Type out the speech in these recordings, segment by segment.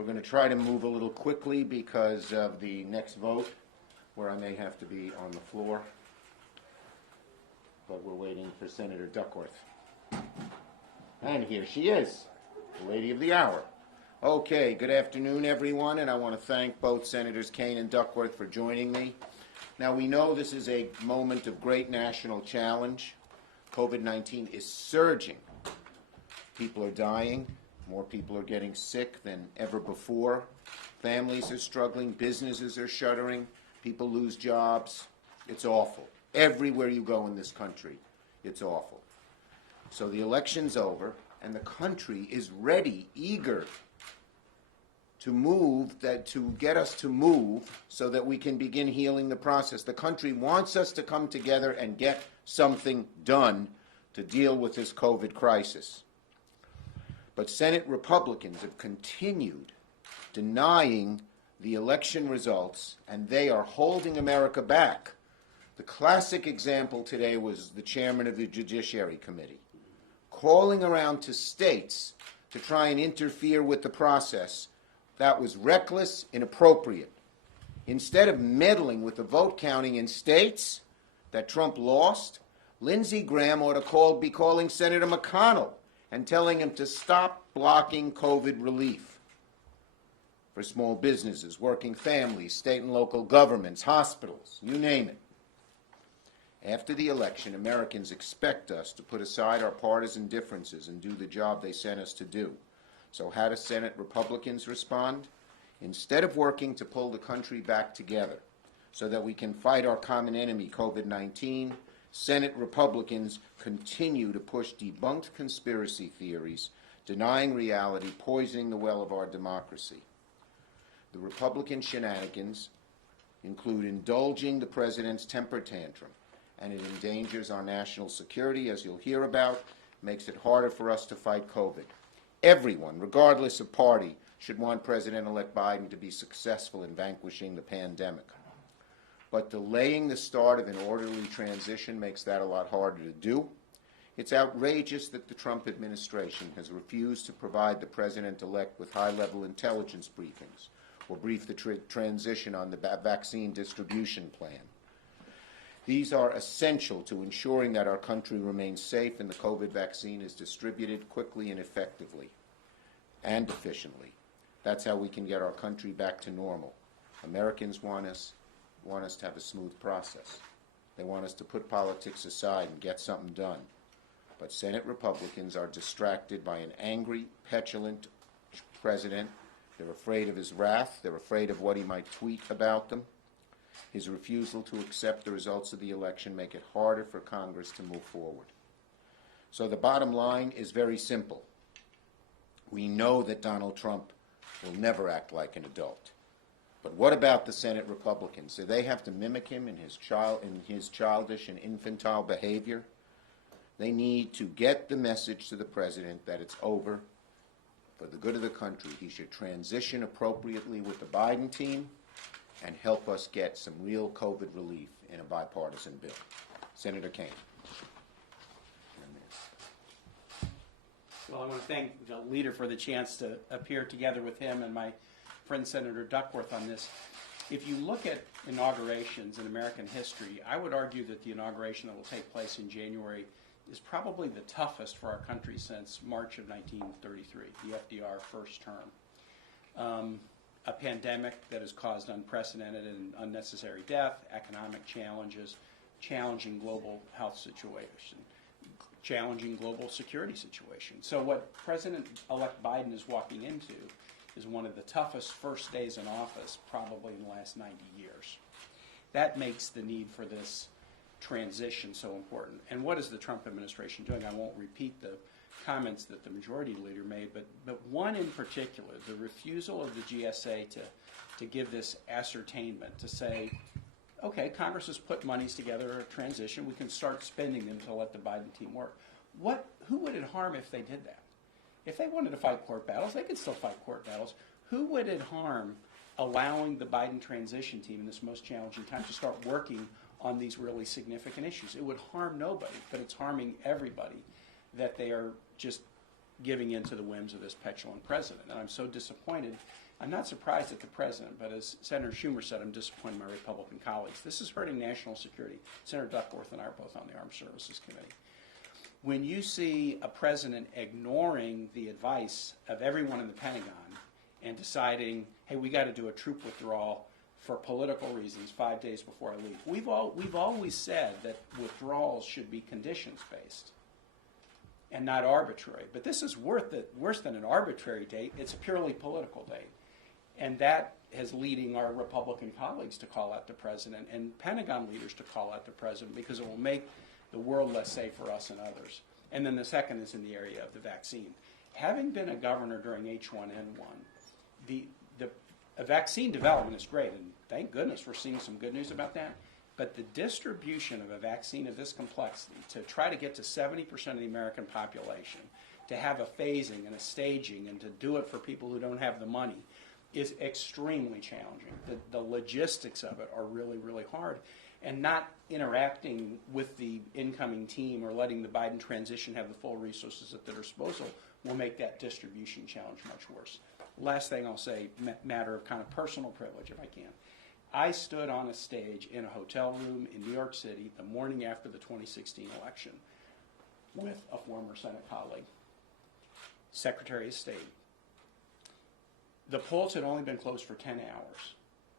We're going to try to move a little quickly because of the next vote, where I may have to be on the floor. But we're waiting for Senator Duckworth. And here she is, the lady of the hour. Okay, good afternoon, everyone, and I want to thank both Senators Kaine and Duckworth for joining me. Now, we know this is a moment of great national challenge. COVID-19 is surging. People are dying. More people are getting sick than ever before. Families are struggling. Businesses are shuttering. People lose jobs. It's awful. Everywhere you go in this country, it's awful. So the election's over, and the country is ready, eager to move, to get us to move so that we can begin healing the process. The country wants us to come together and get something done to deal with this COVID crisis. But Senate Republicans have continued denying the election results, and they are holding America back. The classic example today was the chairman of the Judiciary Committee calling around to states to try and interfere with the process. That was reckless, inappropriate. Instead of meddling with the vote counting in states that Trump lost, Lindsey Graham ought to be calling Senator McConnell and telling him to stop blocking COVID relief for small businesses, working families, state and local governments, hospitals, you name it. After the election, Americans expect us to put aside our partisan differences and do the job they sent us to do. So how do Senate Republicans respond? Instead of working to pull the country back together so that we can fight our common enemy, COVID-19, Senate Republicans continue to push debunked conspiracy theories, denying reality, poisoning the well of our democracy. The Republican shenanigans include indulging the president's temper tantrum, and it endangers our national security, as you'll hear about, makes it harder for us to fight COVID. Everyone, regardless of party, should want President-elect Biden to be successful in vanquishing the pandemic. But delaying the start of an orderly transition makes that a lot harder to do. It's outrageous that the Trump administration has refused to provide the president-elect with high-level intelligence briefings or brief the transition on the vaccine distribution plan. These are essential to ensuring that our country remains safe and the COVID vaccine is distributed quickly and effectively and efficiently. That's how we can get our country back to normal. Americans want us to have a smooth process. They want us to put politics aside and get something done. But Senate Republicans are distracted by an angry, petulant president. They're afraid of his wrath. They're afraid of what he might tweet about them. His refusal to accept the results of the election make it harder for Congress to move forward. So the bottom line is very simple. We know that Donald Trump will never act like an adult. But what about the Senate Republicans? Do they have to mimic him in his childish and infantile behavior? They need to get the message to the president that it's over. For the good of the country, he should transition appropriately with the Biden team and help us get some real COVID relief in a bipartisan bill. Senator Kaine. Well, I want to thank the leader for the chance to appear together with him and my friend Senator Duckworth on this. If you look at inaugurations in American history, I would argue that the inauguration that will take place in January is probably the toughest for our country since March of 1933, the FDR first term. A pandemic that has caused unprecedented and unnecessary death, economic challenges, challenging global health situation, challenging global security situation. So what President-elect Biden is walking into is one of the toughest first days in office probably in the last 90 years. That makes the need for this transition so important. And what is the Trump administration doing? I won't repeat the comments that the majority leader made, but one in particular, the refusal of the GSA to give this ascertainment, to say, okay, Congress has put monies together, a transition, we can start spending them to let the Biden team work. Who would it harm if they did that? If they wanted to fight court battles, they could still fight court battles. Who would it harm allowing the Biden transition team in this most challenging time to start working on these really significant issues? It would harm nobody, but it's harming everybody that they are just giving in to the whims of this petulant president. And I'm so disappointed I'm not surprised at the president, but as Senator Schumer said, I'm disappointed in my Republican colleagues. This is hurting national security. Senator Duckworth and I are both on the Armed Services Committee. When you see a president ignoring the advice of everyone in the Pentagon and deciding, hey, we got to do a troop withdrawal for political reasons 5 days before I leave. We've always said that withdrawals should be conditions-based and not arbitrary. But this is worse than an arbitrary date. It's a purely political date. And that is leading our Republican colleagues to call out the president and Pentagon leaders to call out the president because it will make the world less safe for us and others. And then the second is in the area of the vaccine. Having been a governor during H1N1, the vaccine development is great, and thank goodness we're seeing some good news about that. But the distribution of a vaccine of this complexity, to try to get to 70% of the American population, to have a phasing and a staging, and to do it for people who don't have the money, is extremely challenging. The logistics of it are really, really hard. And not interacting with the incoming team or letting the Biden transition have the full resources at their disposal will make that distribution challenge much worse. Last thing I'll say, matter of kind of personal privilege, if I can. I stood on a stage in a hotel room in New York City the morning after the 2016 election with a former Senate colleague, Secretary of State. The polls had only been closed for 10 hours.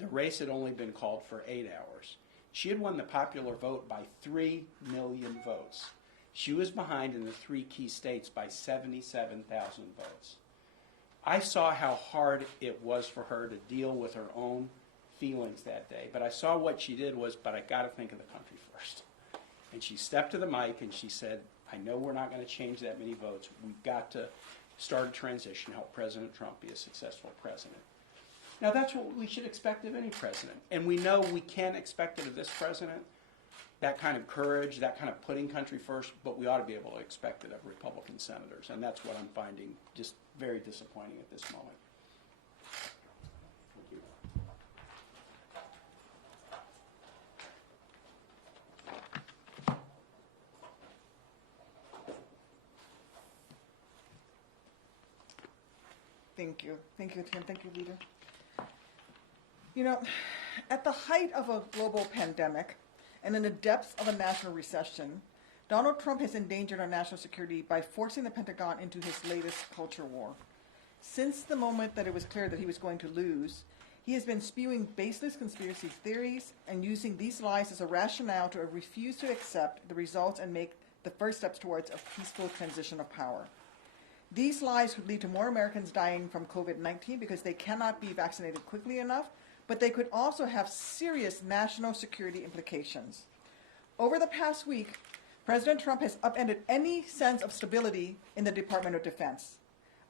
The race had only been called for 8 hours. She had won the popular vote by 3 million votes. She was behind in the 3 key states by 77,000 votes. I saw how hard it was for her to deal with her own feelings that day, but I saw what she did was, but I got to think of the country first. And she stepped to the mic and she said, I know we're not going to change that many votes. We've got to start a transition, help President Trump be a successful president. Now, that's what we should expect of any president. And we know we can't expect it of this president, that kind of courage, that kind of putting country first, but we ought to be able to expect it of Republican senators. And that's what I'm finding just very disappointing at this moment. Thank you. Thank you. Thank you, Tim. Thank you, Leader. You know, at the height of a global pandemic and in the depths of a national recession, Donald Trump has endangered our national security by forcing the Pentagon into his latest culture war. Since the moment that it was clear that he was going to lose, he has been spewing baseless conspiracy theories and using these lies as a rationale to refuse to accept the results and make the first steps towards a peaceful transition of power. These lies would lead to more Americans dying from COVID-19 because they cannot be vaccinated quickly enough, but they could also have serious national security implications. Over the past week, President Trump has upended any sense of stability in the Department of Defense.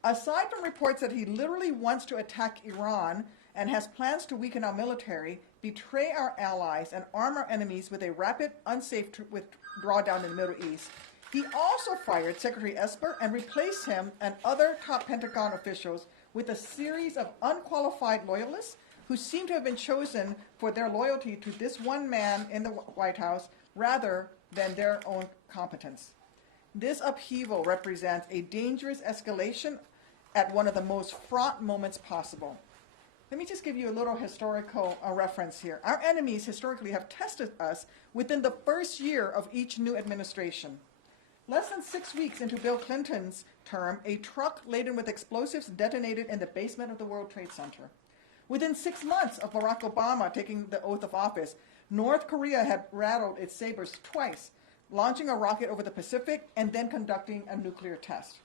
Aside from reports that he literally wants to attack Iran and has plans to weaken our military, betray our allies, and arm our enemies with a rapid, unsafe drawdown in the Middle East, he also fired Secretary Esper and replaced him and other top Pentagon officials with a series of unqualified loyalists who seem to have been chosen for their loyalty to this one man in the White House rather than their own competence. This upheaval represents a dangerous escalation at one of the most fraught moments possible. Let me just give you a little historical reference here. Our enemies historically have tested us within the first year of each new administration. Less than 6 weeks into Bill Clinton's term, a truck laden with explosives detonated in the basement of the World Trade Center. Within 6 months of Barack Obama taking the oath of office, North Korea had rattled its sabers twice, launching a rocket over the Pacific and then conducting a nuclear test.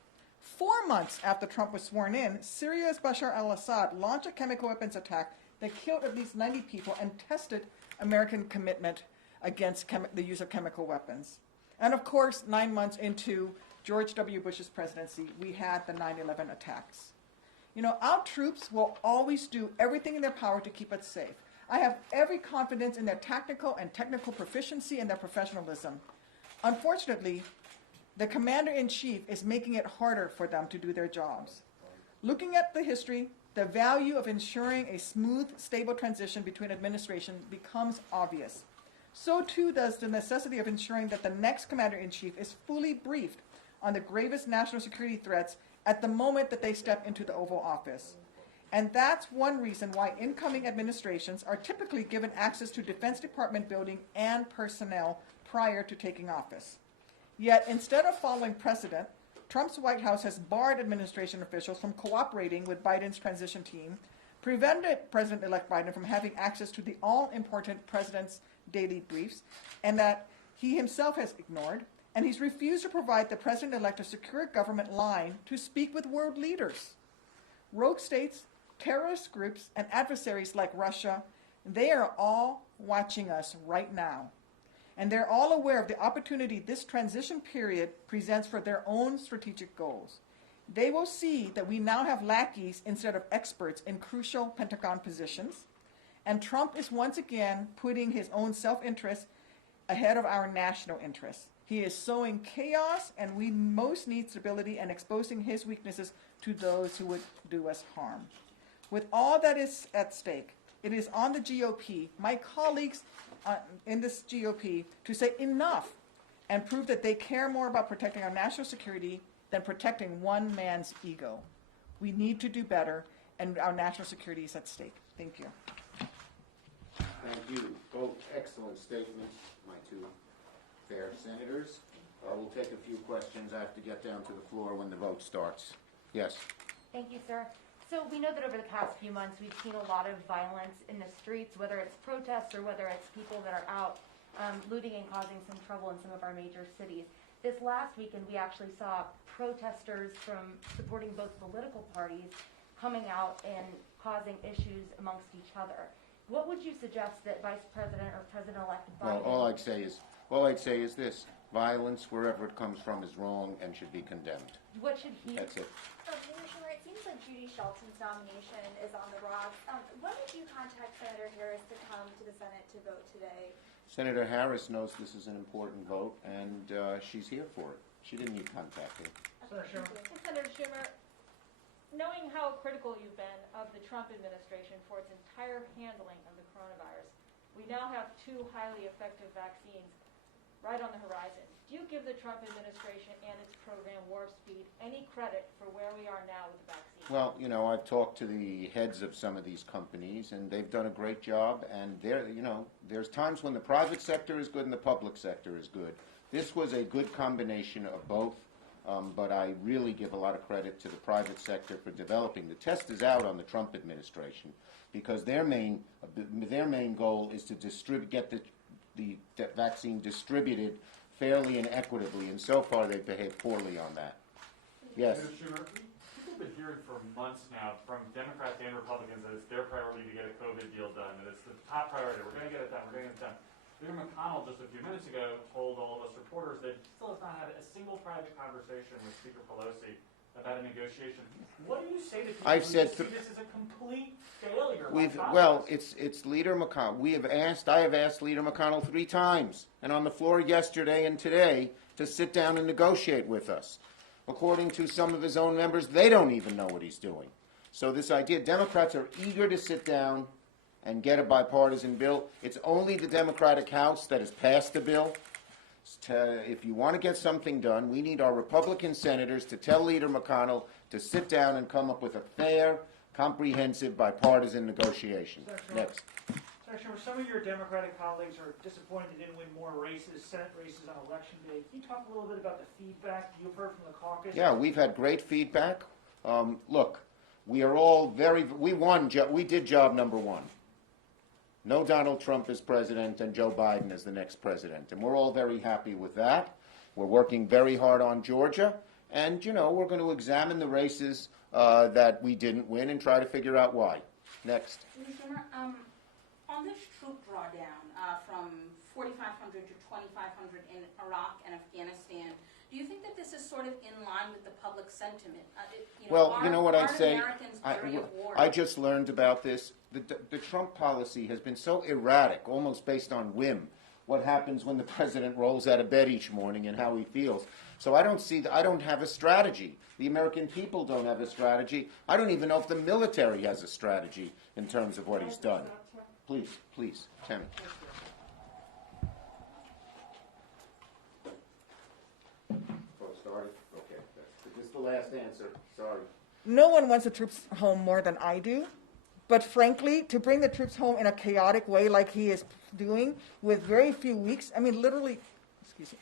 4 months after Trump was sworn in, Syria's Bashar al-Assad launched a chemical weapons attack that killed at least 90 people and tested American commitment against the use of chemical weapons. And of course, 9 months into George W. Bush's presidency, we had the 9/11 attacks. You know, our troops will always do everything in their power to keep us safe. I have every confidence in their tactical and technical proficiency and their professionalism. Unfortunately, the commander-in-chief is making it harder for them to do their jobs. Looking at the history, the value of ensuring a smooth, stable transition between administrations becomes obvious. So too does the necessity of ensuring that the next commander-in-chief is fully briefed on the gravest national security threats at the moment that they step into the Oval Office. And that's one reason why incoming administrations are typically given access to Defense Department building and personnel prior to taking office. Yet, instead of following precedent, Trump's White House has barred administration officials from cooperating with Biden's transition team, prevented President-elect Biden from having access to the all-important president's daily briefs, and that he himself has ignored, and he's refused to provide the president-elect a secure government line to speak with world leaders. Rogue states, terrorist groups, and adversaries like Russia, they are all watching us right now. And they're all aware of the opportunity this transition period presents for their own strategic goals. They will see that we now have lackeys instead of experts in crucial Pentagon positions, and Trump is once again putting his own self-interest ahead of our national interests. He is sowing chaos, and we most need stability and exposing his weaknesses to those who would do us harm. With all that is at stake, it is on the GOP, my colleagues in this GOP, to say enough and prove that they care more about protecting our national security than protecting one man's ego. We need to do better, and our national security is at stake. Thank you. Thank you. Both excellent statements, my two fair senators. We'll take a few questions. I have to get down to the floor when the vote starts. Yes. Thank you, sir. So we know that over the past few months we've seen a lot of violence in the streets, whether it's protests or whether it's people that are out looting and causing some trouble in some of our major cities. This last weekend we actually saw protesters from supporting both political parties coming out and causing issues amongst each other. What would you suggest that Vice President or President-elect Biden... Well, all I'd say is this. Violence, wherever it comes from, is wrong and should be condemned. What should he... That's it. Leader Schumer, it seems like Judy Shelton's nomination is on the rocks. When did you contact Senator Harris to come to the Senate to vote today? Senator Harris knows this is an important vote, and she's here for it. She didn't need contacting. Senator Schumer, knowing how critical you've been of the Trump administration for its entire handling of the coronavirus, we now have 2 highly effective vaccines right on the horizon. Do you give the Trump administration and its program Warp Speed any credit for where we are now with the vaccine? Well, you know, I've talked to the heads of some of these companies, and they've done a great job. And there's times when the private sector is good and the public sector is good. This was a good combination of both. But I really give a lot of credit to the private sector for developing. The test is out on the Trump administration because their main goal is to get the vaccine distributed fairly and equitably, and so far they've behaved poorly on that. Yes. Senator Schumer, people have been hearing for months now from Democrats and Republicans that it's their priority to get a COVID deal done, that it's the top priority. We're going to get it done. We're going to get it done. Leader McConnell just a few minutes ago told all of us reporters that he still has not had a single private conversation with Speaker Pelosi about a negotiation. What do you say to people I've who said see this as a complete failure? It's Leader McConnell. I have asked Leader McConnell 3 times, and on the floor yesterday and today, to sit down and negotiate with us. According to some of his own members, they don't even know what he's doing. So this idea, Democrats are eager to sit down and get a bipartisan bill. It's only the Democratic House that has passed the bill. If you want to get something done, we need our Republican senators to tell Leader McConnell to sit down and come up with a fair, comprehensive, bipartisan negotiation. Next. Senator Schumer, some of your Democratic colleagues are disappointed they didn't win more races, Senate races on election day. Can you talk a little bit about the feedback you've heard from the caucus? Yeah, we've had great feedback. Look, we are all we did job number 1. No Donald Trump as president and Joe Biden as the next president. And we're all very happy with that. We're working very hard on Georgia. And, we're going to examine the races that we didn't win and try to figure out why. Next. Mr. Schumer, on this troop drawdown from 4,500 to 2,500 in Iraq and Afghanistan, do you think that this is sort of in line with the public sentiment? You know what I'd say? Americans weary of war? I just learned about this. The Trump policy has been so erratic, almost based on whim, what happens when the president rolls out of bed each morning and how he feels. So I don't have a strategy. The American people don't have a strategy. I don't even know if the military has a strategy in terms of what he's done. Please, Tammy. Started? Okay. This is the last answer. Sorry. No one wants the troops home more than I do. But frankly, to bring the troops home in a chaotic way like he is doing with very few weeks, I mean, literally, excuse me,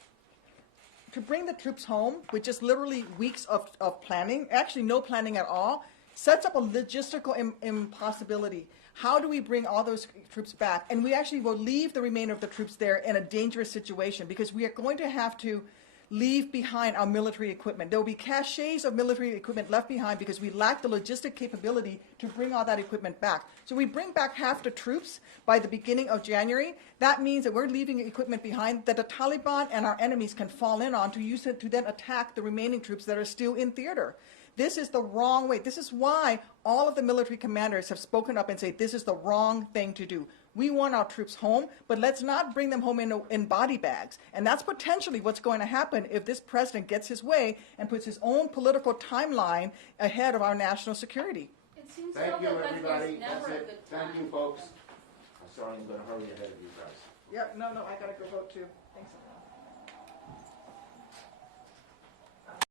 to bring the troops home with just literally weeks of planning, actually no planning at all, sets up a logistical impossibility. How do we bring all those troops back? And we actually will leave the remainder of the troops there in a dangerous situation because we are going to have to leave behind our military equipment. There will be caches of military equipment left behind because we lack the logistic capability to bring all that equipment back. So we bring back half the troops by the beginning of January. That means that we're leaving equipment behind that the Taliban and our enemies can fall in on to use it to then attack the remaining troops that are still in theater. This is the wrong way. This is why all of the military commanders have spoken up and said this is the wrong thing to do. We want our troops home, but let's not bring them home in body bags. And that's potentially what's going to happen if this president gets his way and puts his own political timeline ahead of our national security. It seems Thank you, though that everybody. there's never That's a it. good time. Thank you, folks. I'm sorry, I'm going to hurry ahead of you guys. Yeah, no, I got to go vote too. Thanks, everyone.